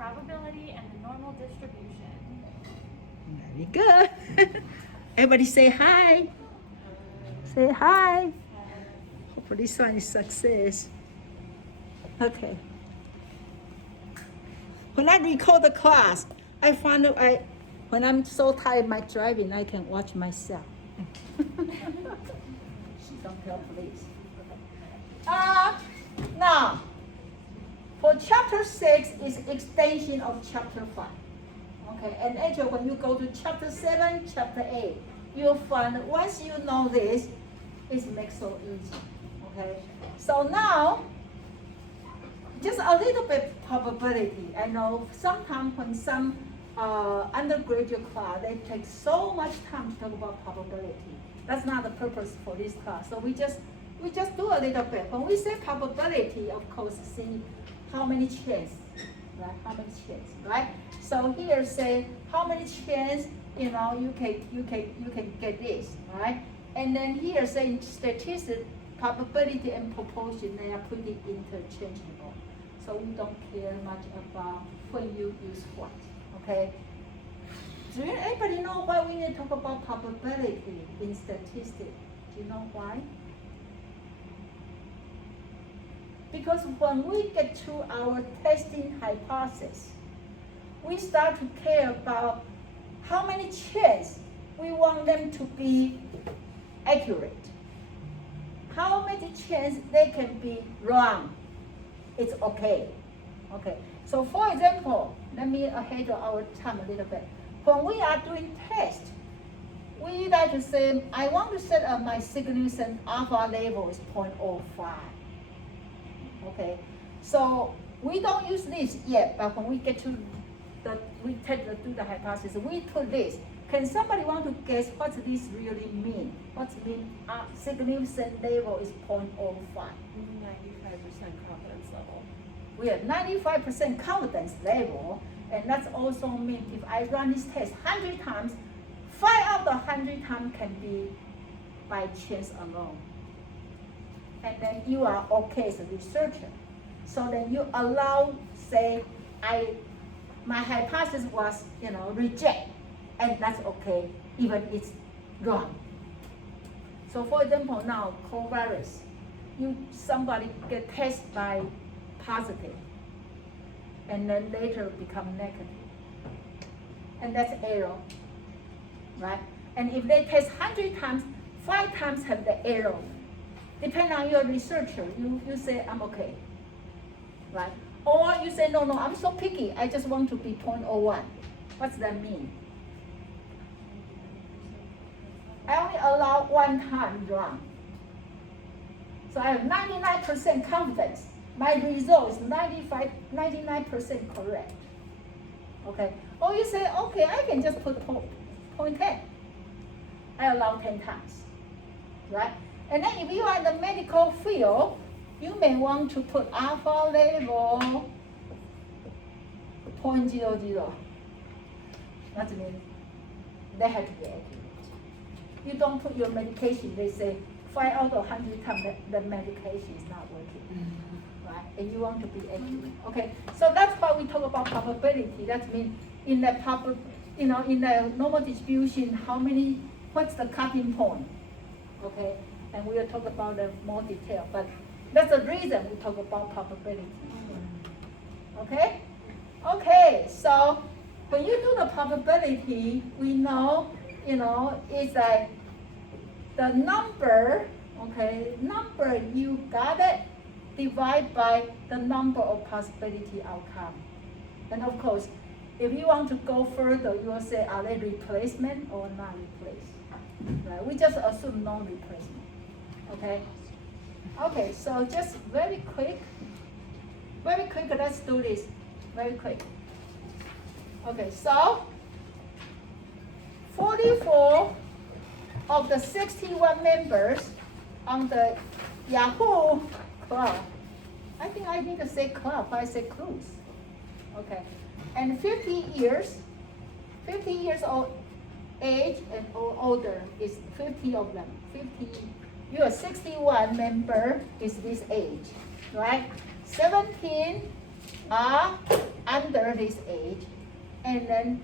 probability and the normal distribution. Very good. Everybody say hi. Say hi. Hopefully this one is success. Okay. When I record the class, I find that when I'm so tired of my driving, I can watch myself. Don't tell police. Now, for chapter 6 is extension of chapter 5. Okay, and actually when you go to chapter 7, chapter 8, you'll find that once you know this, it makes so easy. Okay, so now, just a little bit probability. I know sometimes when some undergraduate class, they take so much time to talk about probability. That's not the purpose for this class. So we just do a little bit. When we say probability, of course, see how many chance, right? How many chance, right? So here say how many chance, you can get this, right? And then here say statistics, probability and proportion, they are pretty interchangeable. So we don't care much about when you use what, okay? Do anybody know why we need to talk about probability in statistics? Do you know why? Because when we get to our testing hypothesis, we start to care about how many chance we want them to be accurate. How many chance they can be wrong. It's okay. Okay. So for example, let me ahead of our time a little bit. When we are doing tests, we like to say, I want to set up my significance alpha level is 0.05. Okay, so we don't use this yet, but when we get to do the hypothesis, we put this. Can somebody want to guess what this really mean? What's mean significance level is 0.05? 95% confidence level. We have 95% confidence level, and that's also mean if I run this test 100 times, 5 out of the 100 times can be by chance alone. And then you are okay as a researcher. So then you allow, say, my hypothesis was, reject, and that's okay, even it's wrong. So for example, now coronavirus, somebody get tested by positive, and then later become negative, and that's error, right? And if they test 100 times, 5 times have the error. Depending on your researcher, you say, I'm okay, right? Or you say, no, I'm so picky, I just want to be 0.01. What's that mean? I only allow 1 time wrong. So I have 99% confidence. My result is 99% correct. Okay? Or you say, okay, I can just put 0.10. I allow 10 times, right? And then if you are in the medical field, you may want to put alpha level 0.00. That means they have to be accurate. You don't put your medication, they say 5 out of 100 times the medication is not working, right? And you want to be accurate. Okay, so that's why we talk about probability. That means in the in the normal distribution, what's the cutting point? Okay. And we'll talk about the more detail, but that's the reason we talk about probability. Okay? Okay, so when you do the probability, we know, it's like the number, okay, number you got it, divide by the number of possibility outcome. And of course, if you want to go further, you will say, are they replacement or not replaced? Right? We just assume no replacement. Okay. Okay, so just very quick, let's do this very quick. Okay, so 44 of the 61 members on the Yahoo club. I think I need to say club, I say cruise. Okay, and 50 years old age and older is 50 of them. 50. Your 61 member is this age, right? 17 are under this age, and then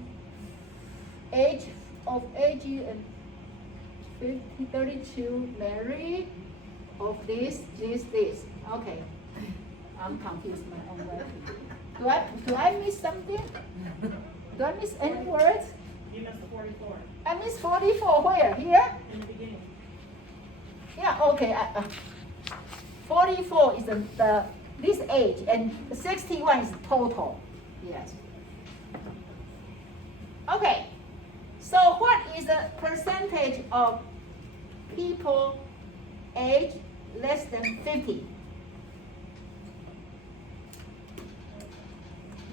age and 32 marry of this. Okay, I'm confused my own word. Do I miss something? Do I miss any words? You missed the 44 I miss 44 where? Here? in the beginning. Yeah, okay. 44 is this age, and 61 is total. Yes. Okay. So what is the percentage of people age less than 50?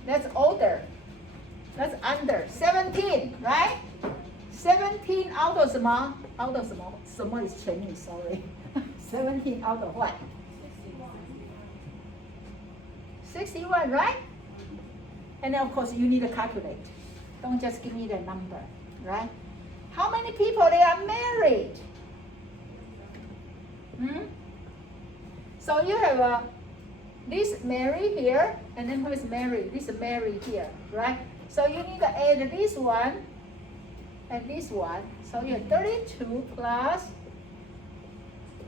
That's older. That's under 17, right? 17 out of 什么？ out of 什么？ 什么 is Chinese, sorry. 17 out of what? 61, right? And then of course you need to calculate. Don't just give me the number, right? How many people they are married? So you have this Mary here, and then who is Mary? This Mary here, right? So you need to add this one and this one. So you have 32 plus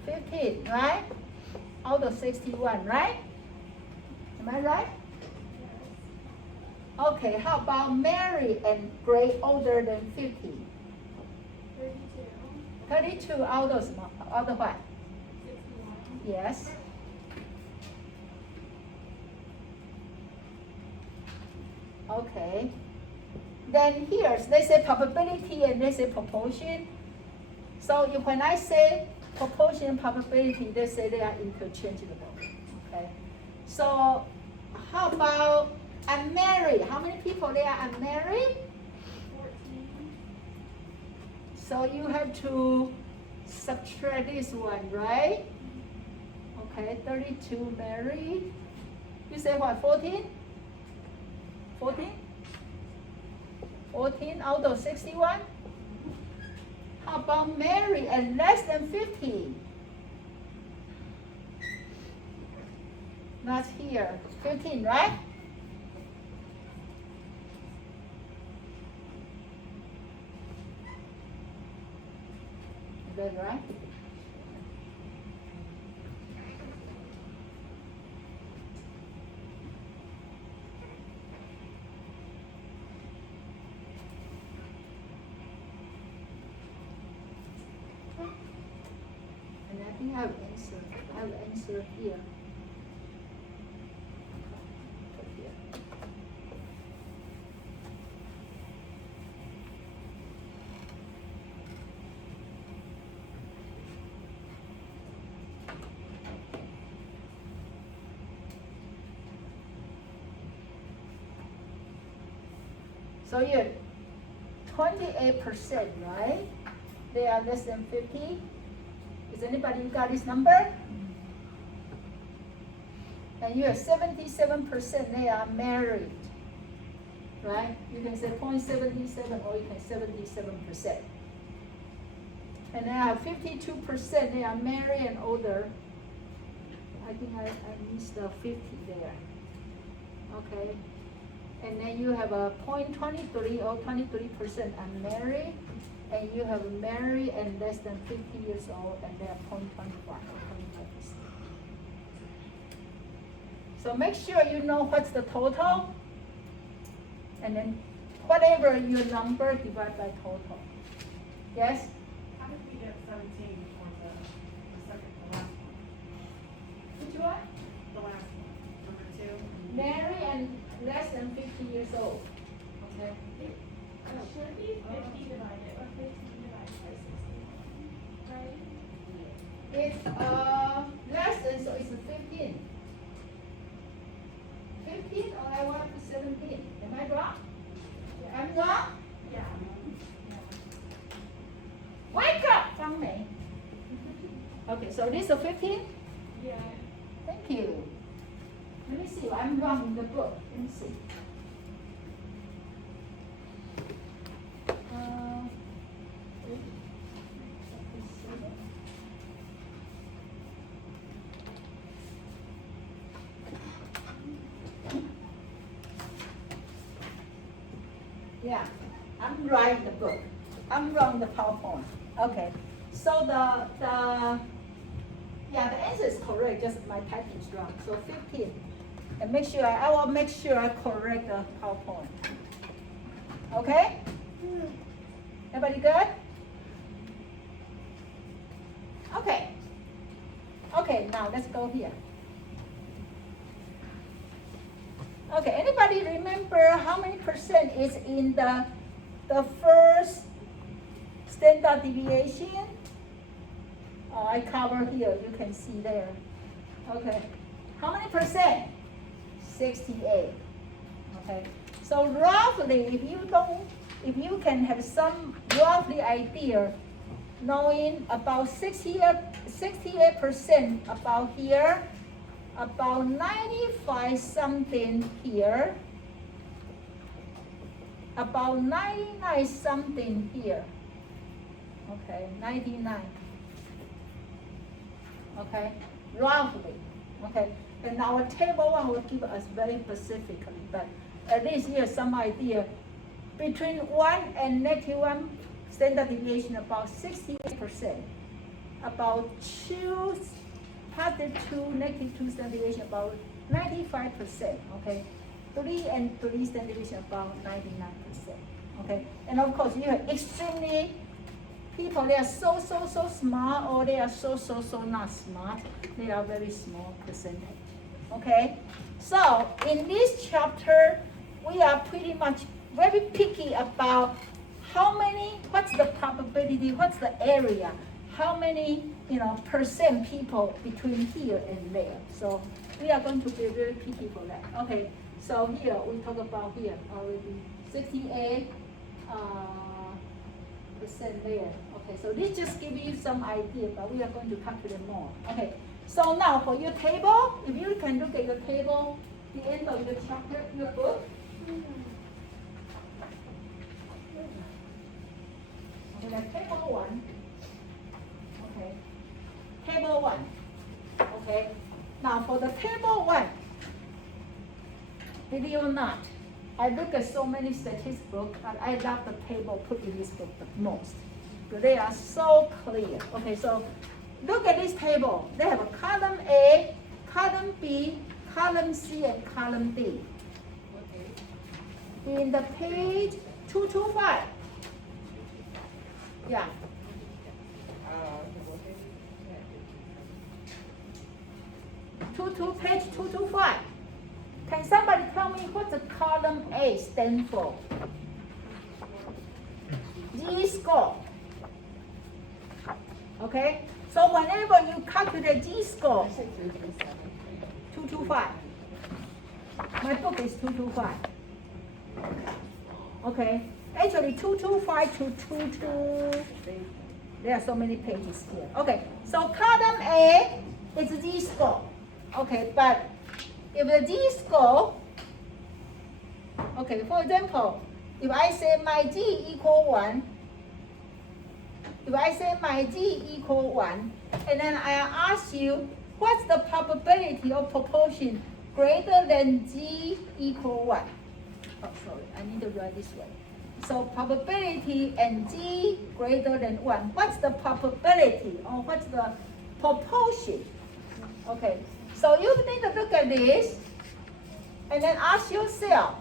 15, right? Out of 61, right? Am I right? Okay, how about Mary and Gray older than 50? 32 out of what? 61. Yes. Okay. Then here, they say probability and they say proportion. So when I say proportion and probability, they say they are interchangeable. Okay. So how about unmarried? How many people they are unmarried? 14. So you have to subtract this one, right? Okay, 32 married. You say what, 14? 14? 14 out of 61? How about married and less than 50? That's here, 15, right? Is that right? And I think I have answer. I have answer here. Put here. So you have 28%, right? They are less than 50. Is anybody got this number? And you have 77% they are married, right? You can say 0.77 or you can 77%. And then I have 52% they are married and older. I think I missed the 50 there. Okay. And then you have a 0.23 or 23% unmarried. And you have married and less than 50 years old, and they are 0.21 or 25%. So make sure you know what's the total, and then whatever your number divide by total. Yes? How did we get 17 for the last one? Which one? The last one, number 2. Married and less than 50 years old. Okay. Should be 50 divided, or 15 divided by 61, right? It's less than, so it's 15. 15 or I want to 17. Am I wrong? Yeah. I'm wrong? Yeah. Wake up, Fang-Mei. Okay, so this is 15? Yeah. Thank you. Let me see, I'm wrong in the book. Let me see. Yeah, I'm writing the book. I'm writing the PowerPoint. Okay, so the answer is correct, just my typing is wrong. So 15. And make sure, I will make sure I correct the PowerPoint. Okay? Everybody good? Okay. Okay, now let's go here. Okay, anybody remember how many percent is in the first standard deviation? I cover here, you can see there. Okay, how many percent? 68. Okay, so roughly, if you can have some roughly idea, knowing about 68% about here, about 95 something here, about 99 something here. Okay, 99. Okay, roughly. Okay, and our table one will give us very specifically, but at least here some idea. Between 1 and -1 standard deviation, about 68%. About 2, +2, -2 standard deviation, about 95%. Okay, 3 and 3 standard deviation, about 99%. Okay, and of course you have extremely people, they are so smart, or they are so not smart. They are very small percentage. Okay, so in this chapter, we are pretty much very picky about how many, what's the probability, what's the area, how many, percent people between here and there. So we are going to be very picky for that. Okay, so here we talk about here already 68% there. Okay, so this just give you some idea, but we are going to calculate more. Okay, so now for your table, if you can look at your table, the end of your chapter, your book. Okay, table 1. Okay, table 1. Okay, now for the table 1, believe it or not, I look at so many statistics books, and I love the table put in this book the most. Because they are so clear. Okay, so look at this table. They have a column A, column B, column C, and column D. Okay. In the page 225. Yeah. Page 225. Can somebody tell me what the column A stands for? Z-score. Okay? So whenever you calculate Z-score, 225. My book is 225. Okay? Actually, 225 to 22. There are so many pages here. Okay, so column A is Z-score. Okay, but if the Z-score, okay, for example, if I say my Z equal 1, and then I ask you, what's the probability or proportion greater than Z equal 1? Oh, sorry, I need to write this way. So probability and Z greater than 1. What's the probability or what's the proportion? Okay, so you need to look at this and then ask yourself,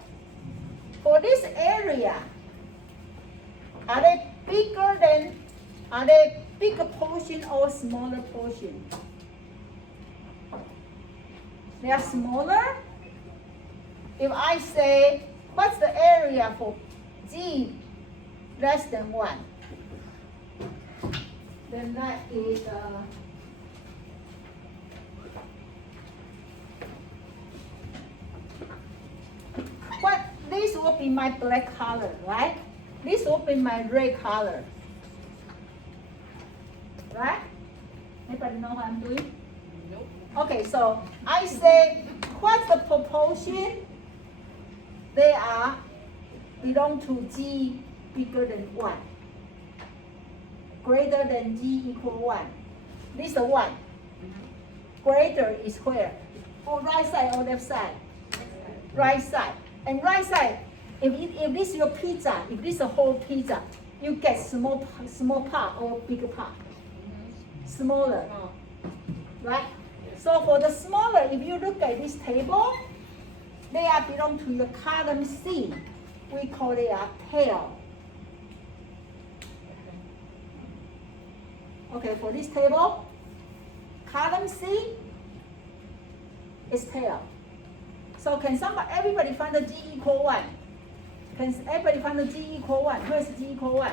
for this area, are they bigger portion or smaller portion? They are smaller. If I say, what's the area for Z less than 1? Then that is this will be my black color, right? This will be my red color. Right? Anybody know what I'm doing? Nope. Okay, so I say, what's the proportion? They are belong to G bigger than 1. Greater than G equal 1. This is 1. Greater is where? For right side or left side? Right side. And right side, If this is your pizza, if this is a whole pizza, you get small part or bigger part? Smaller, right? So for the smaller, if you look at this table, they are belong to the column C. We call it a tail. Okay, for this table, column C is tail. So can everybody find the G equal 1? Can everybody find the G equal 1? Where's G equal 1?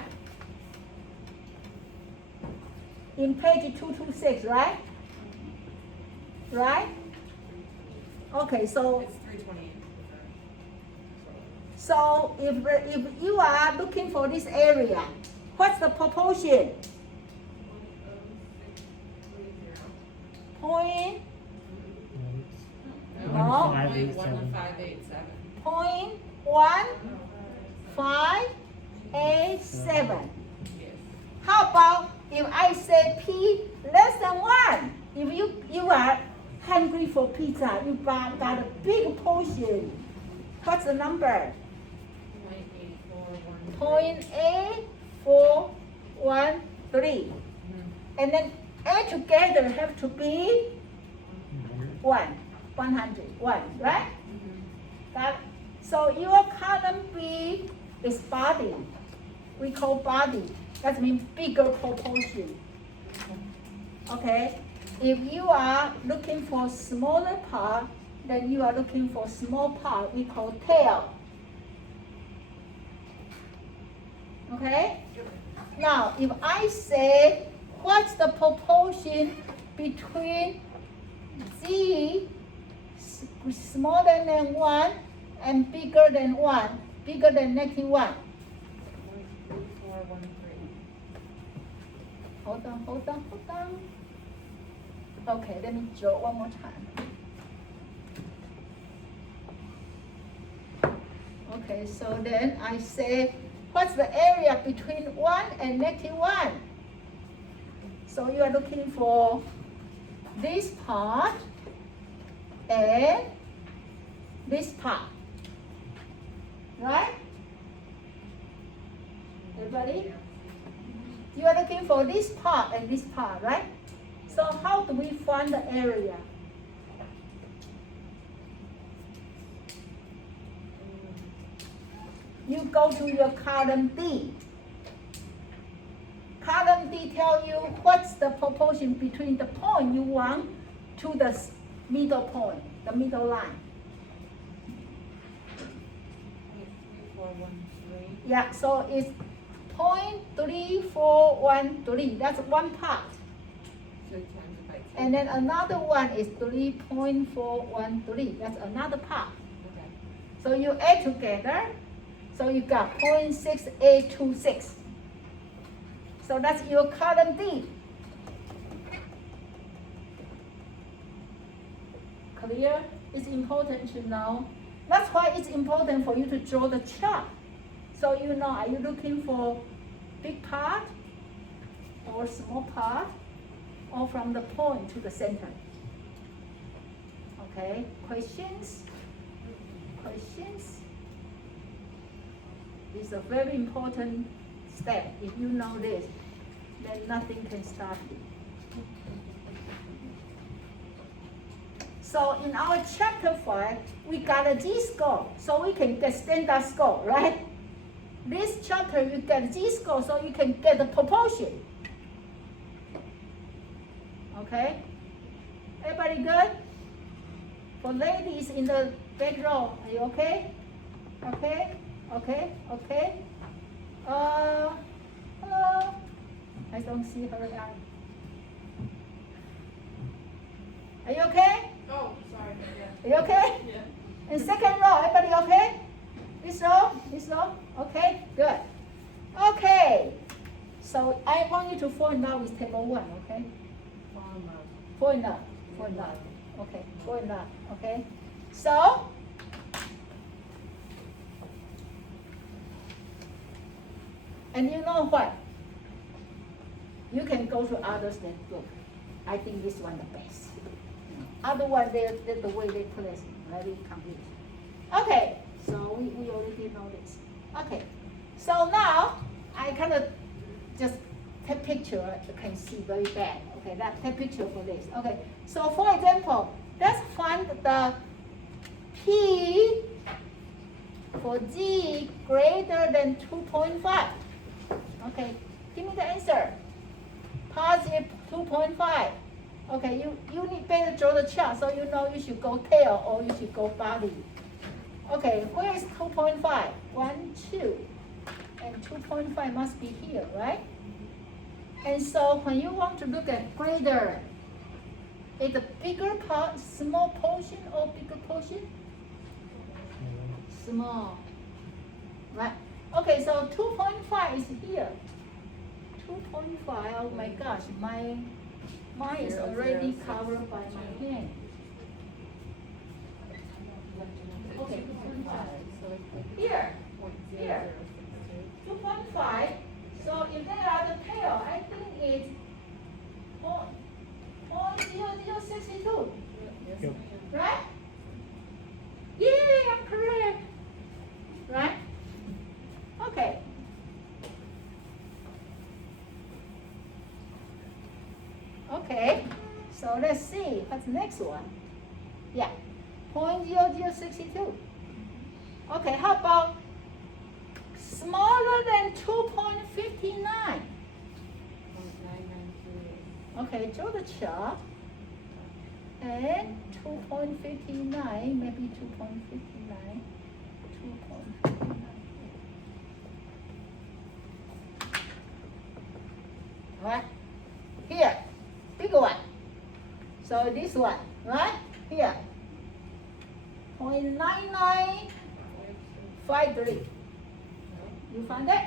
In page 226, right? Right? Okay, so It's 328. so if you are looking for this area, what's the proportion? Point. No. 0.1587. 0.1587. Yes. How about if I say P less than 1? If you are hungry for pizza, you got a big portion. What's the number? 0.8413. And then A together have to be 100, 1, right? Got it? So your column B is body. We call body. That means bigger proportion. Okay? If you are looking for smaller part, then you are looking for small part. We call tail. Okay? Now, if I say, what's the proportion between Z smaller than 1 and bigger than 1, bigger than negative 1? 0.3413. Hold on. Okay, let me draw one more time. Okay, so then I say, what's the area between 1 and negative 1? So you are looking for this part and this part, right? Everybody? You are looking for this part and this part, right? So how do we find the area? You go to your column D. Column D tell you what's the proportion between the point you want to the middle point, the middle line. 0.3413. Yeah, so it's 0.3413. That's one part. So times it by 2. And then another one is 3.413. That's another part. Okay. So you add together, so you got 0.6826. So that's your column D. Clear? It's important to know. That's why it's important for you to draw the chart. So you know, are you looking for big part or small part or from the point to the center? Okay, questions? Questions? It's a very important step. If you know this, then nothing can stop you. So in our chapter 5, we got a Z-score, so we can get standard score, right? This chapter you get Z-score, so you can get the proportion. Okay? Everybody good? For ladies in the back row, are you okay? Okay? Okay? Okay? Hello? I don't see her eye. Are you okay? Oh, sorry, yeah. Are you okay? Yeah. In second row, everybody okay? This row? This row? Okay, good. Okay. So I want you to fall in love with table 1, okay? Fall in love. Fall in love. Okay, fall in love, okay? So, and you know what? You can go to others that look. I think this one the best. Otherwise, the way they place it, very confused. Okay, so we already know this. Okay, so now I kind of just take picture. You can see very bad. Okay, take picture for this. Okay, so for example, let's find the P for G greater than 2.5. Okay, give me the answer. Positive 2.5. Okay, you need better draw the chart so you know you should go tail or you should go body. Okay, where is 2.5? 1, 2. And 2.5 must be here, right? And so when you want to look at greater, is the bigger part small portion or bigger portion? Small. Right? Okay, so 2.5 is here. 2.5, oh my gosh, mine is already covered by my hand. Okay, 2.5. Here, 2.5. So if they are the tail, I think it's 0.0062. Yep. Right? Yeah, I'm correct. Right? Okay. Okay, so let's see what's the next one. Yeah, 0.0062. Okay, how about smaller than 2.59? Okay, draw the chart. And 2.59, maybe 2.59. 2.59. Right? Here, bigger one. So this one, right? Here. 0.9953. You find it? 5.2.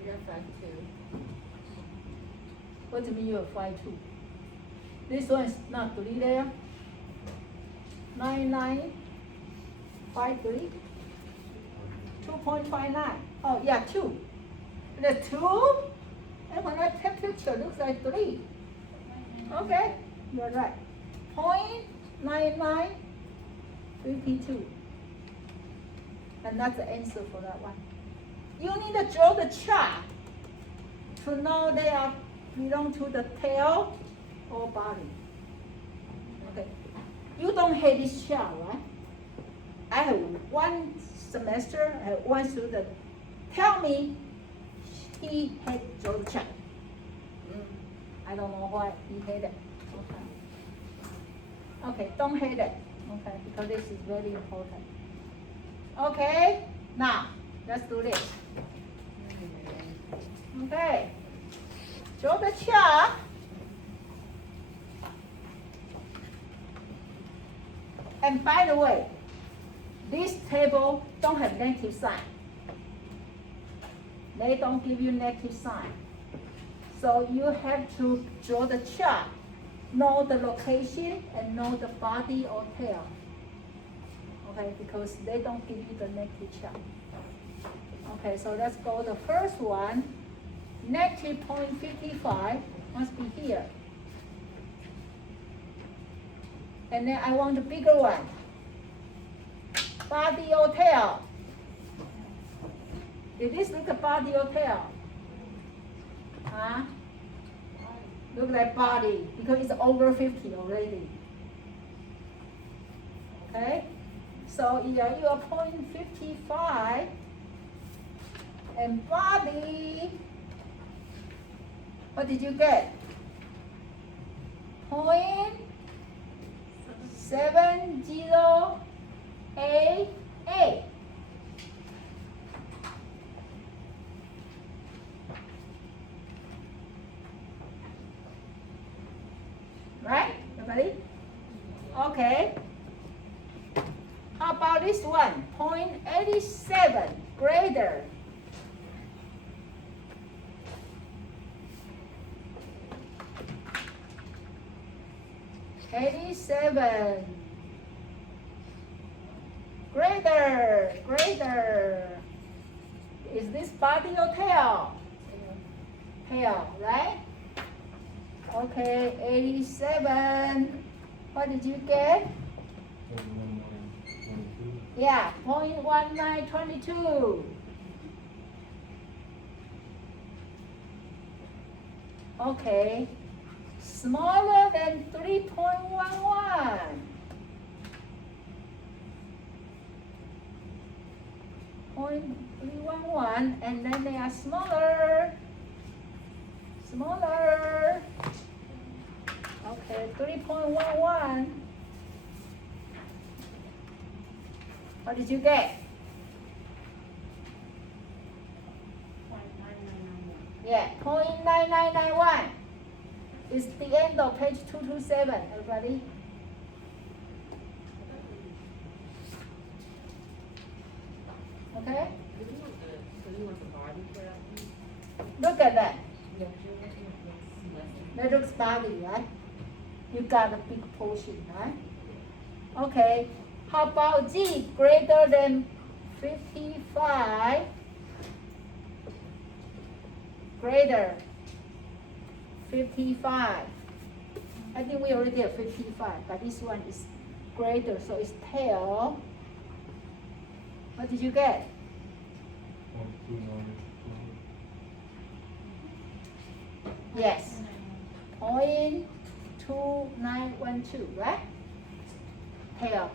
We got 5.2. What do you mean you have 5.2? This one is not 3 there. 9953. 2.59. Oh yeah, 2. The 2. And when I take picture, looks like 3. Okay, you're right. 0.9952. And that's the answer for that one. You need to draw the chart to know they are belong to the tail or body. Okay. You don't hate this chart, right? I have one semester, I have one student tell me he had draw the chart. I don't know why he hated it. Okay. Okay, don't hate it. Okay, because this is very important. Okay, now let's do this. Okay, draw the chart. And by the way, this table don't have negative sign. They don't give you negative sign. So you have to draw the chart, know the location and know the body or tail. Okay, because they don't give you the negative chart. Okay, so let's go the first one. Negative 0.55 must be here. And then I want the bigger one. Body or tail? Did this look a body or tail? Huh? Look like body because it's over 50 already. Okay? So either you are 0.55 and body, what did you get? 0.7088. Right, everybody? Okay. How about this one? 0.87 greater. Greater. Is this body or tail? Tail, right? Okay, 87. What did you get? Yeah, 0.1922. Okay, smaller than 3.11. Point 311, and then they are smaller. Smaller. Okay, 3.11. What did you get? 0.9991. Yeah, 0.9991. It's the end of page 227, everybody. Okay? So you want the body cap? Look at that. Yeah. That looks body, right? You got a big portion, right? Okay. How about G greater than 55? Greater 55. I think we already have 55, but this one is greater, so it's tail. What did you get? 129. Yes. 0.2912, right? Tail.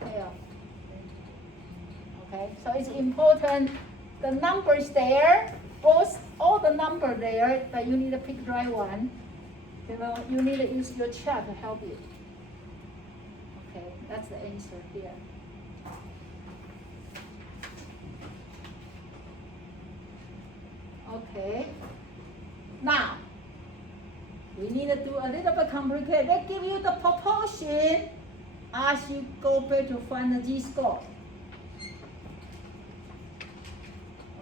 Tail. Okay, so it's important. The numbers there, all the number there, but you need to pick the right one. You know, you need to use your chart to help you. Okay, that's the answer here. Okay. Now, we need to do a little bit complicated. They give you the proportion as you go back to find the G-score.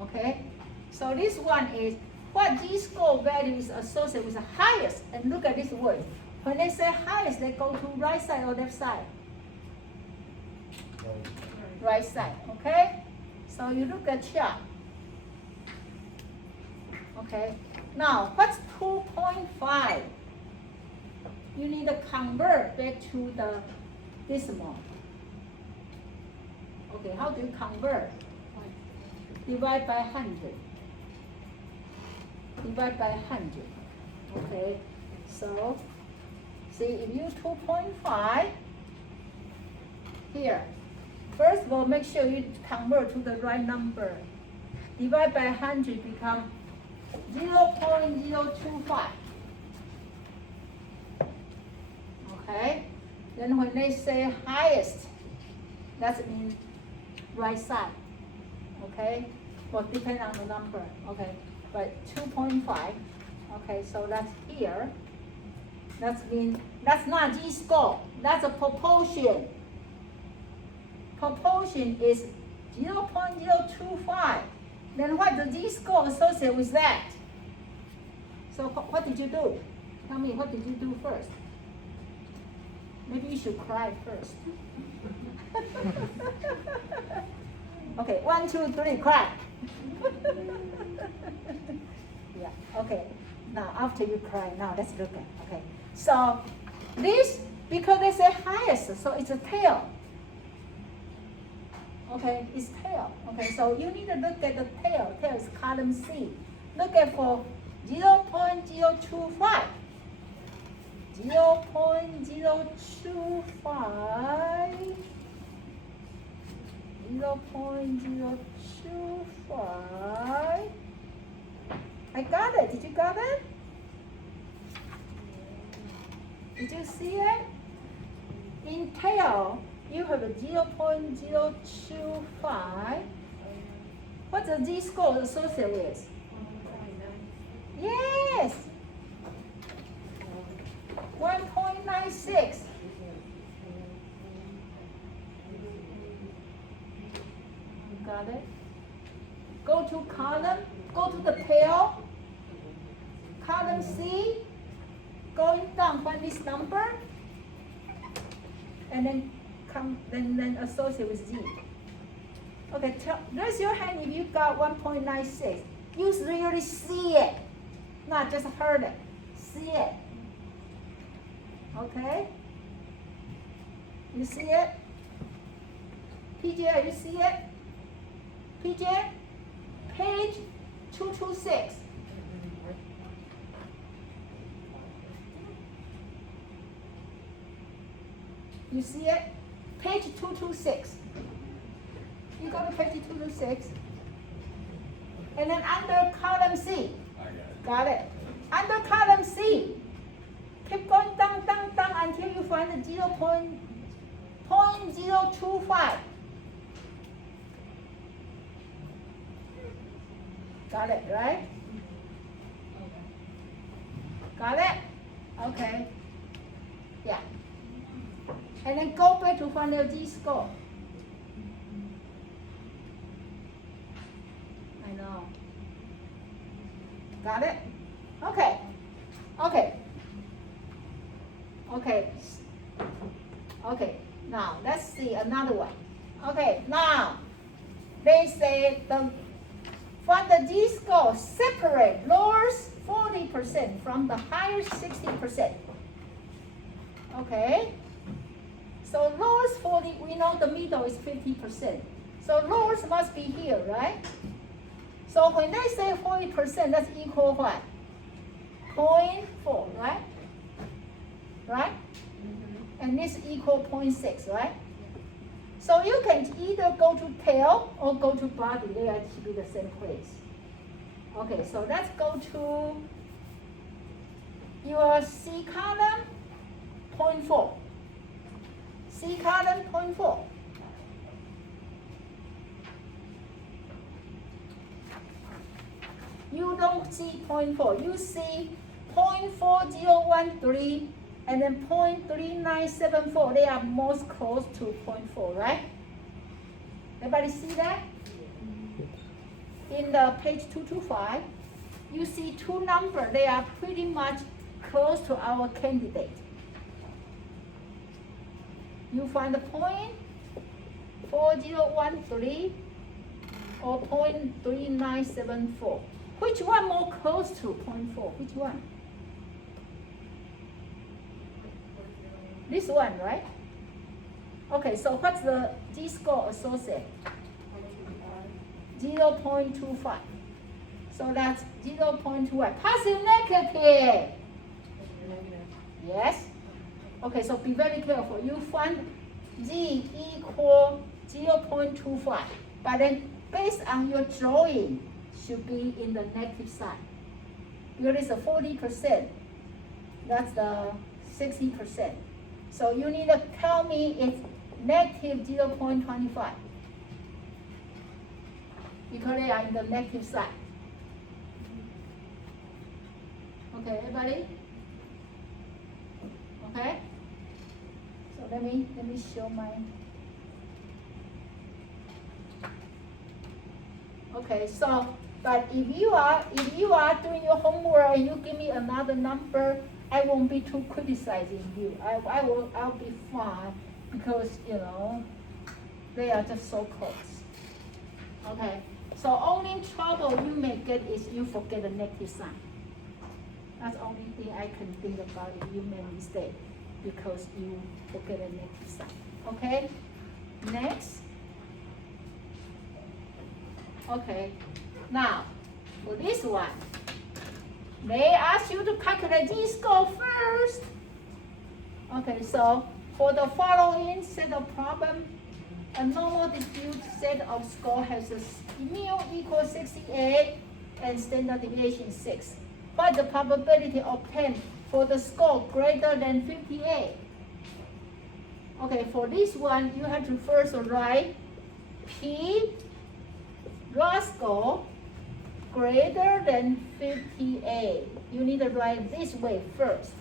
Okay? So this one is what G-score value is associated with the highest. And look at this word. When they say highest, they go to right side or left side? Right side, okay? So you look at chart. Okay, now what's 2.5? You need to convert back to the decimal. Okay, how do you convert? Divide by 100. Divide by 100. Okay, so see if you 2.5 here. First of all, make sure you convert to the right number. Divide by 100 become 0.025. Okay? Then when they say highest, that means right side. Okay? Well, depend on the number. Okay? But 2.5. Okay, so that's here. That means that's not G-score. That's a proportion. Proportion is 0.025. Then what the G-score associated with that? So what did you do? Tell me, what did you do first? Maybe you should cry first. Okay, 1, 2, 3, cry. Yeah, okay. Now after you cry, now let's look at, okay. So this, because they say highest, so it's a tail. Okay, it's tail. Okay, so you need to look at the tail. Tail is column C. Look at for 0.025. 0.025. 0.025. I got it. Did you got it? Did you see it? In tail, you have a 0.025. What's the Z-score associated with? Yes. 1.96. You got it? Go to column, go to the tail. Column C, going down, find this number. And then then associate with Z. Okay, raise your hand if you got 1.96. You really see it, not just heard it. See it. Okay? You see it? PJ, you see it? PJ, page 226. You see it? Page 226. You go to page 226. And then under column C. I got Got it. it. Under column C, keep going down, down, down until you find the 0.025. Got it, right? Got it? Okay. Yeah. And then go back to find your Z-score. I know. Got it? Okay. Okay. Okay. Okay. Now let's see another one. Okay. Now they say find the Z-score separate lowest 40% from the higher 60%. Okay. So lowest 40, we know the middle is 50%. So lowest must be here, right? So when they say 40%, that's equal what? 0.4, right? Right? And this equal 0.6, right? So you can either go to tail or go to body. They are to be the same place. Okay, so let's go to your C column, 0.4. C column, 0.4. You don't see 0.4. You see 0.4013 and then 0.3974. They are most close to 0.4, right? Everybody see that? In the page 225, you see two numbers. They are pretty much close to our candidate. You find the 0.4013 or 0.3974. Which one more close to 0.4? Which one? This one, right? Okay, so what's the Z-score associated? 0.25. So that's 0.2. Positive, negative. Yes? Okay, so be very careful. You find Z equal 0.25. But then based on your drawing, should be in the negative side. Here is a 40%. That's the 60%. So you need to tell me it's negative 0.25. Because they are in the negative side. Okay, everybody? Okay? So let me show my. Okay, so but if you are doing your homework and you give me another number, I won't be too criticizing you. I'll be fine because they are just so close. Okay. So only trouble you may get is you forget the negative sign. That's the only thing I can think about if you made a mistake because you forget the negative sign. Okay? Next. Okay. Now, for this one, they ask you to calculate Z-score first. Okay, so for the following set of problem, a normal dispute set of score has a mu equals 68 and standard deviation 6. What is the probability obtained for the score greater than 58? Okay, for this one, you have to first write P raw score greater than 58. You need to write this way first.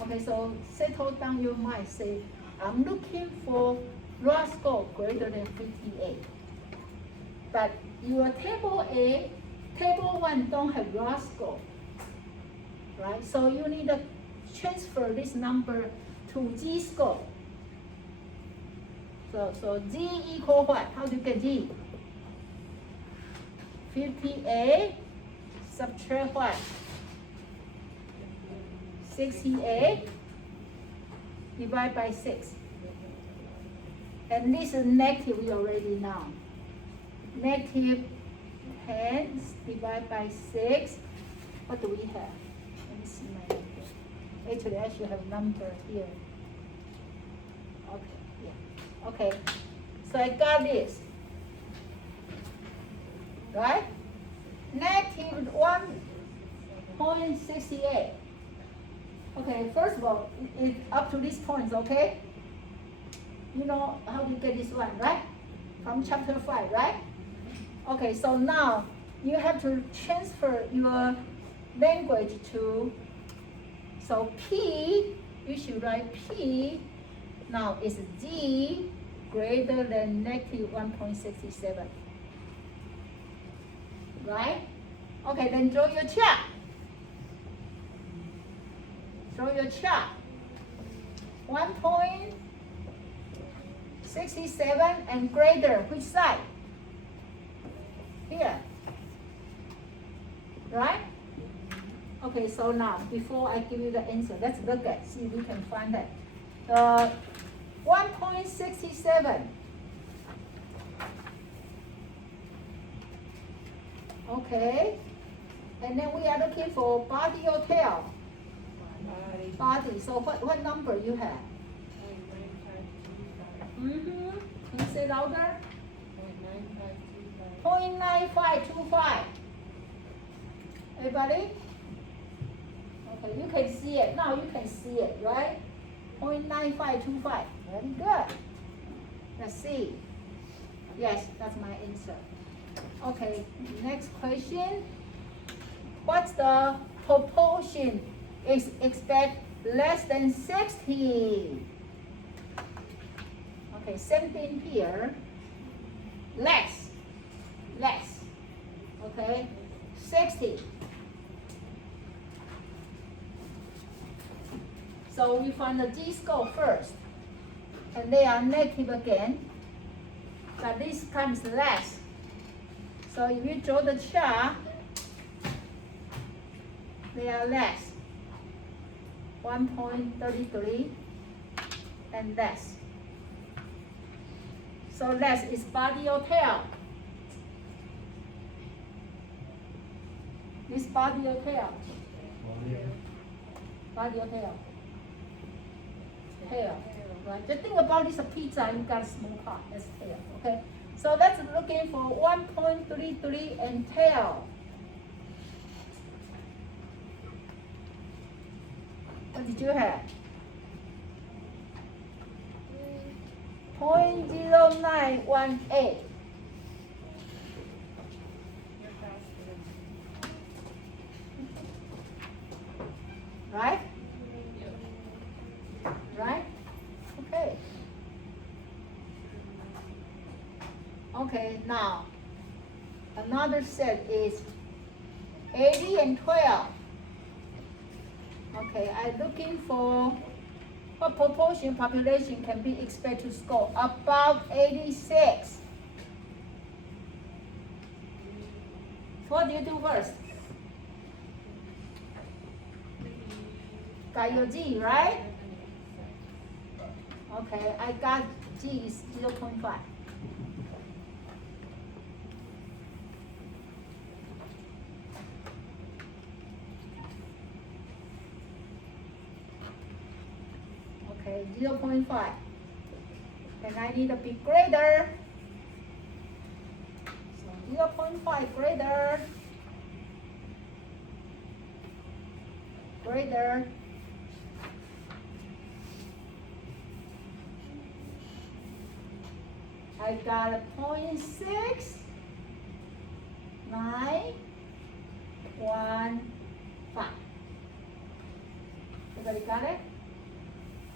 Okay, so settle down your mind. Say, I'm looking for raw score greater than 58. But your table A, table 1 don't have raw score. Right? So you need to transfer this number to Z-score. So Z equal what? How do you get Z? 58 subtract what? 68 divide by 6. And this is negative, we already know. Negative 10 divided by 6. What do we have? Let me see my number. Actually, I should have number here. Okay, yeah. Okay, so I got this. Right? Negative 1.68. Okay, first of all, it up to this point, okay? You know how to get this one, right? From chapter 5, right? Okay, so now you have to transfer your language to, so P, you should write P, now is Z greater than negative 1.67. Right? Okay, then draw your chart. Draw your chart. 1.67 and greater, which side? Here. Right? Okay, so now, before I give you the answer, let's look at, see if we can find that. 1.67. Okay. And then we are looking for body or tail? Body. So what number you have? 0.9525. Can you say louder? 0.9525. 0.9525. Everybody? Okay, you can see it. Now you can see it, right? 0.9525. Very good. Let's see. Yes, that's my answer. Okay, next question. What's the proportion is expect less than 60? Okay, same thing here. Less. Okay, 60. So we find the Z-score first. And they are negative again. But this comes less. So if you draw the chart, they are less. 1.33 and less. So less is body or tail? This body or tail? Body or tail? Tail. Right. Just think about this pizza, you got a small part, that's tail, okay? So that's looking for 1.33 and tail. What did you have? 0.0918. Right? Right? Okay. Okay, now another set is 80 and 12. Okay, I'm looking for what proportion population can be expected to score above 86. What do you do first? Got your G, right? Okay, I got G is 0.5. Okay, 0.5. And I need a bit greater. So 0.5 greater. Greater. I got a 0.6915. Everybody got it?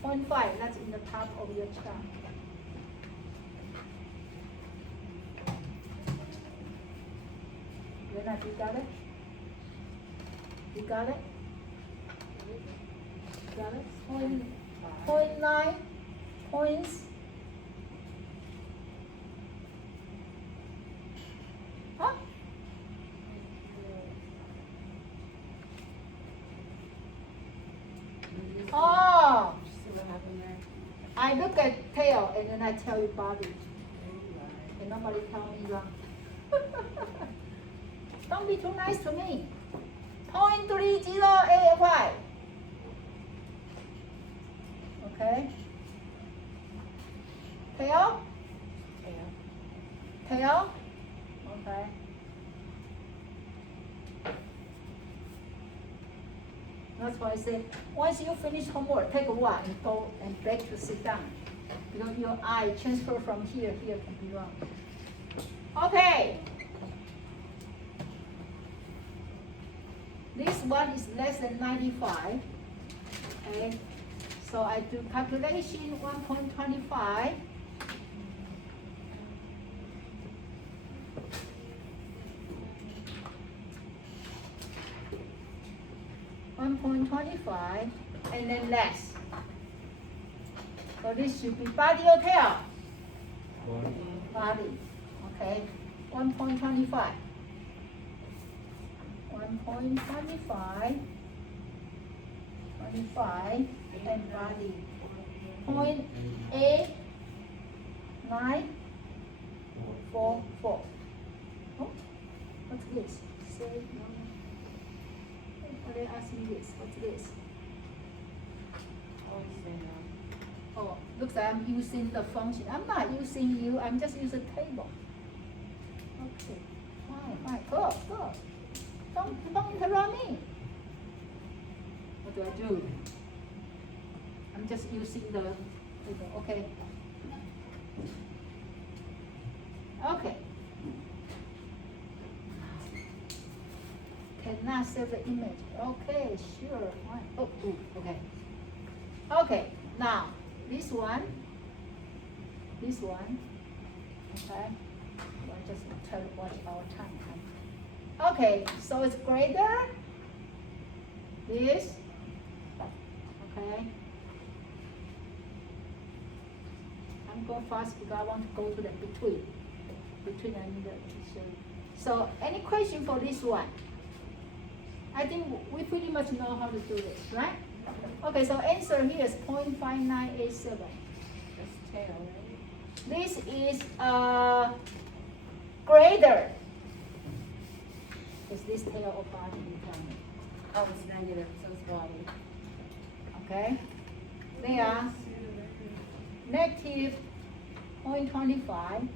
0.5, that's in the top of your chart. Leonard, you got it? You got it? Got it? 0.9 points. Huh? Oh! I look at tail and then I tell you body. And nobody tell me wrong. Don't be too nice to me. 0.3085. Okay. Tail? Tail? Okay. That's why I say, once you finish homework, take a walk and go and back to sit down. Because your eye transfer from here can be wrong. Okay. This one is less than 95. Okay. So I do calculation 1.25. And then less. So this should be body or tail? Body. Okay. 1.25. 1.25. 25 and body. 0.8944. Oh, what's this? Say no. They ask me this. What's this? Oh, looks like I'm using the function. I'm not using you. I'm just using the table. Okay. Fine. Go. Don't interrupt me. What do I do? I'm just using the table. Okay. Okay. Cannot save the image. Okay, sure. Fine. Oh, okay. Okay, now this one. Okay. We'll just try to watch our time. Okay, so it's greater. This. Okay. I'm going fast because I want to go to the between. Between I need to show you. So any question for this one? I think we pretty much know how to do this, right? Okay, so answer here is 0.5987. That's tail, right? This is greater. Is this tail or body? You tell me. Oh, it's negative, so it's body. Okay. They are negative 0.25,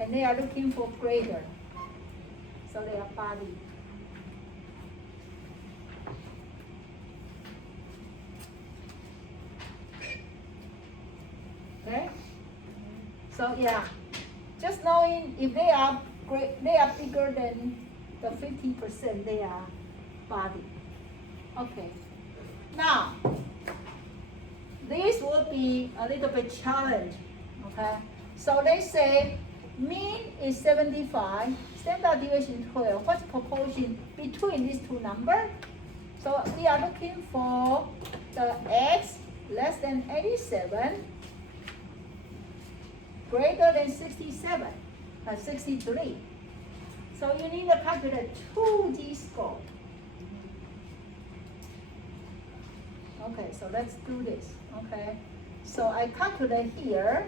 and they are looking for greater. So they are body. Okay. So yeah, just knowing if they are bigger than the 50%, they are body. Okay. Now, this will be a little bit challenge. Okay. So they say mean is 75, standard deviation 12. What's proportion between these two numbers? So we are looking for the x less than 87. Greater than 63. So you need to calculate 2G score. Okay, so let's do this. Okay, so I calculate here.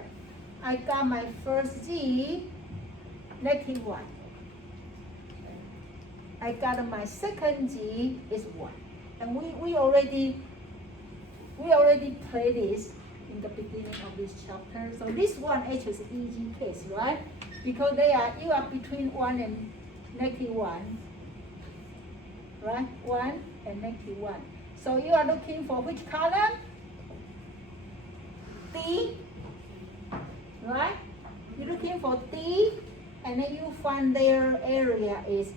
I got my first G, -1. I got my second G is 1. And we already played this in the beginning of this chapter. So this one actually is easy case, right? Because you are between 1 and -1, right? 1 and -1. So you are looking for which column? D, right? You're looking for D, and then you find their area is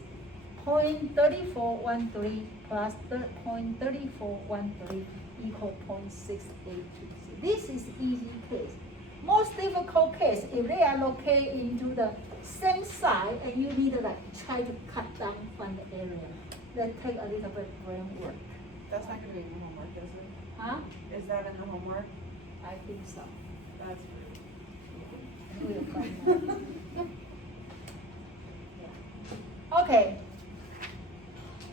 0.3413 plus 0.3413 equal 0.682. This is easy case. Most difficult case, if they are located into the same side and you need to try to cut down from the area, that take a little bit brain work. That's not gonna be in the homework, is it? Huh? Is that in the homework? I think so. That's We'll find out. Yeah. Okay.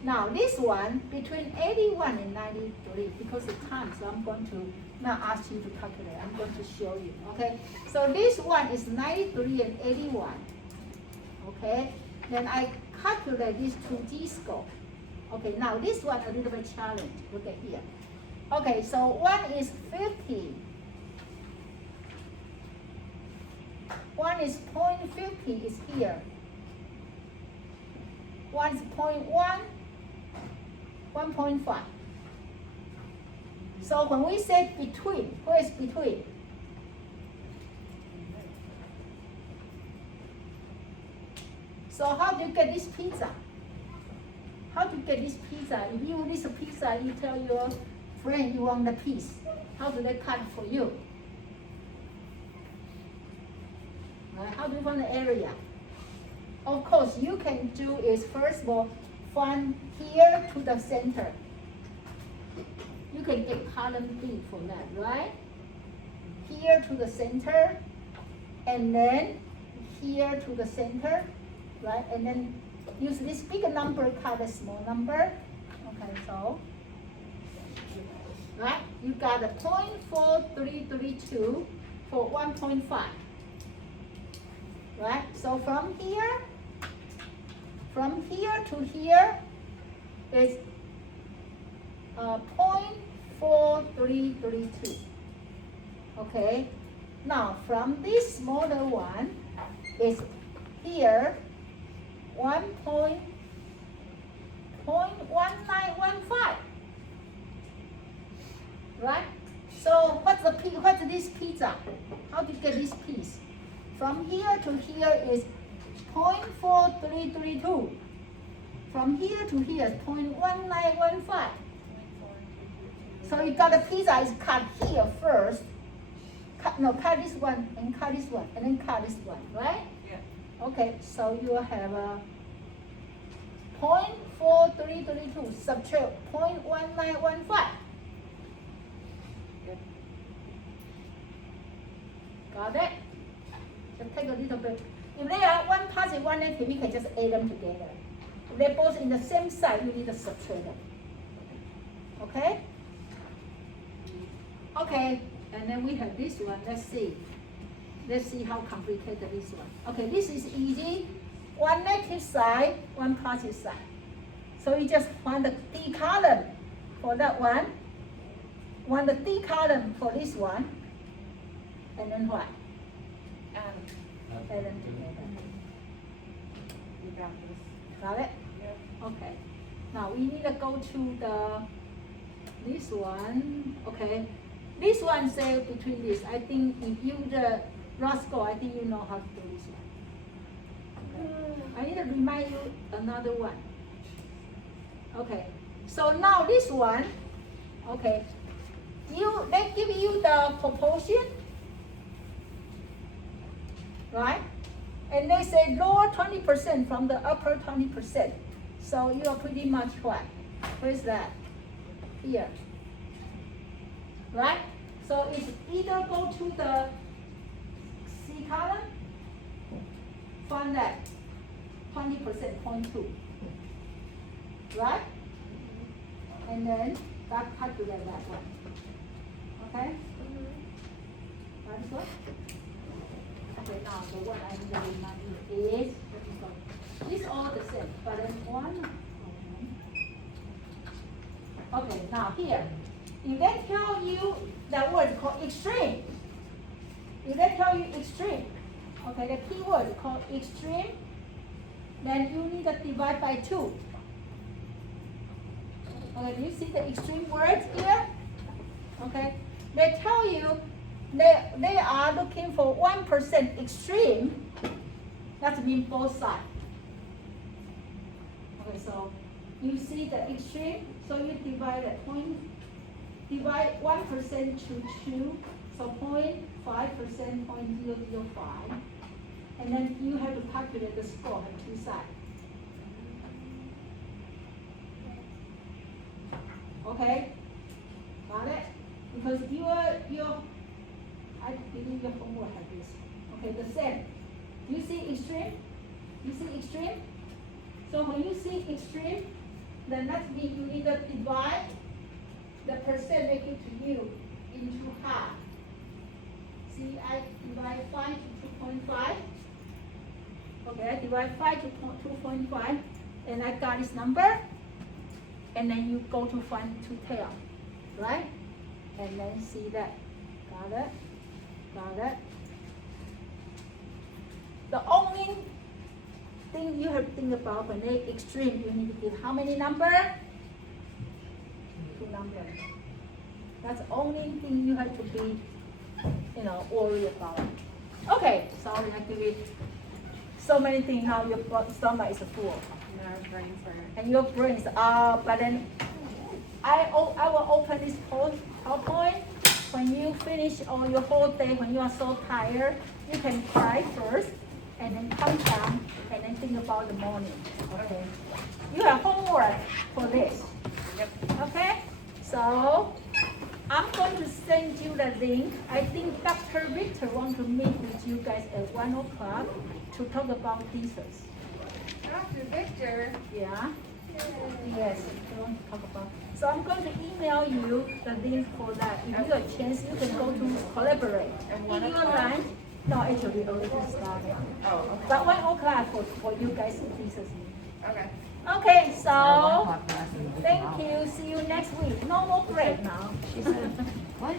Now this one between 81 and 93 because of time, so I'm going to not ask you to calculate. I'm going to show you. Okay. So this one is 93 and 81. Okay. Then I calculate these two G-score. Okay. Now this one a little bit challenge. Look at here. Okay. So one is 50. One is 0.50 is here. One is 0.1. 1.5. So when we say between, where is between? So how do you get this pizza? How do you get this pizza? If you this pizza, you tell your friend you want the piece. How do they cut for you? How do you find the area? Of course, you can do is first of all, from here to the center. You can get column B for that, right? Here to the center, and then here to the center, right? And then use this big number, cut a small number. Okay, so, right? You got a 0.4332 for 1.5, right? So from here to here is 0.4332. Okay. Now from this smaller one is here 1.1915. Right? So what's this pizza? How do you get this piece? From here to here is 0.4332. From here to here is 0.1915. So you got the pizza is cut here first. Cut this one and cut this one and then cut this one, right? Yeah. Okay, so you have a 0.4332 subtract 0.1915. Good. Got it? Just take a little bit. If they are one positive, one negative, you can just add them together. If they're both in the same side, you need to subtract them. Okay? Okay, and then we have this one. Let's see. Let's see how complicated this one. Okay, this is easy. One negative side, one positive side. So you just find the D column for that one. Want the D column for this one. And then what? And Add them together. you got this. Got it? Yep. Okay. Now we need to go to this one. Okay. This one say between this. I think if you the Roscoe, I think you know how to do this one. I need to remind you another one. Okay. So now this one, okay. They give you the proportion, right? And they say lower 20% from the upper 20%. So you are pretty much what? Where's that? Here. Right? So it's either go to the C column, find that 20%, 0.2. Right? And then calculate that one. Okay? That's good? Okay, now the one I need to remind you is, these are all the same, but then one. Okay, now here. If they tell you that word called extreme, if they tell you extreme, okay, the key word called extreme, then you need to divide by 2. Okay, do you see the extreme words here? Okay, they tell you they are looking for 1% extreme. That means both sides. Okay, so you see the extreme, so you divide 1% to 2, so 0.5%, 0.005, and then you have to calculate the score on 2 sides. Okay, got it? Because I believe your homework has this. Okay, the same. You see extreme? You see extreme? So when you see extreme, then that means you either divide the percent they give to you into half. See, I divide 5 to 2.5. Okay, I divide 5 to 2.5, and I got this number. And then you go to find two-tail, right? And then see that. Got it? Got it? The only thing you have to think about when they extreme, you need to give how many number? 2 numbers. That's the only thing you have to be, worried about. Okay, sorry, I give it so many things now. Your stomach is full. And our brains are. And your brains are, but then I will open this PowerPoint. When you finish on your whole day, when you are so tired, you can cry first, and then come down, and then think about the morning, okay? You have homework for this, Yep. okay? So, I'm going to send you the link. I think Dr. Victor wants to meet with you guys at 1 o'clock to talk about thesis. Dr. Victor. Yeah? Yes, I want to talk about. So I'm going to email you the link for that. If you have a chance, you can go to collaborate. At In 1 your o'clock? line, no, actually already started. Oh, okay. But 1 o'clock for you guys in thesis. Okay. Okay, so thank you. See you next week. No more break now. She said, what?